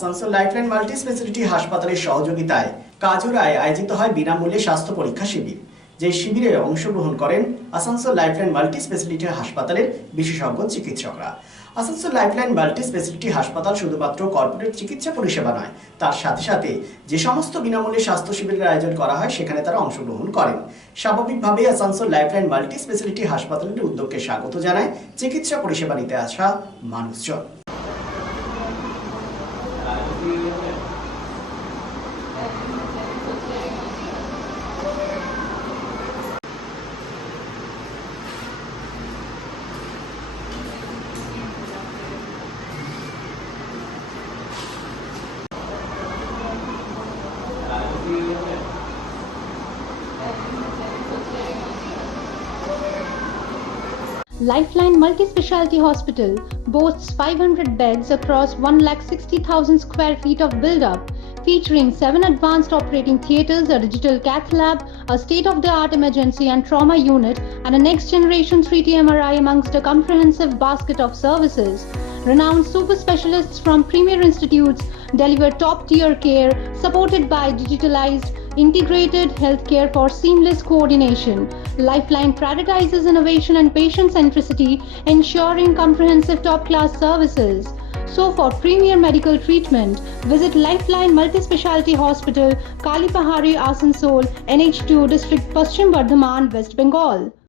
Asansol lifeline multi speciality হাসপাতালের সহযোগিতায় কাজুরায় আয়োজিত হয় বিনামূল্যে স্বাস্থ্য পরীক্ষা শিবির। যে শিবিরে অংশগ্রহণ করেন আসানসোল লাইফলাইন মাল্টি স্পেশালিটি হাসপাতালের বিশেষজ্ঞ চিকিৎসকরা। আসানসোল লাইফলাইন মাল্টি স্পেশালিটি হাসপাতাল শুধুমাত্র কর্পোরেট চিকিৎসা পরিষেবা নয়, তার সাথে সাথে যে সমস্ত বিনামূল্যে স্বাস্থ্য শিবিরের আয়োজন করা হয় সেখানে তারা অংশগ্রহণ করেন। স্বাভাবিকভাবে আসানসোল লাইফলাইন মাল্টি স্পেশালিটি হাসপাতালের উদ্যোগকে স্বাগত জানায় চিকিৎসা পরিষেবা নিতে আসা মানুষজন। Lifeline Multi-Speciality Hospital boasts 500 beds across 160,000 square feet of build-up, featuring 7 advanced operating theatres, a digital cath lab, a state-of-the-art emergency and trauma unit, and a next-generation 3D MRI amongst a comprehensive basket of services. Renowned super specialists from premier institutes deliver top-tier care, supported by digitalized, integrated healthcare for seamless coordination. Lifeline prioritizes innovation and patient centricity, ensuring comprehensive top-class services. So for premier medical treatment, visit Lifeline Multi-Speciality Hospital, Kalipahari, Asansol, NH2 District, Paschim Bardhaman, West Bengal.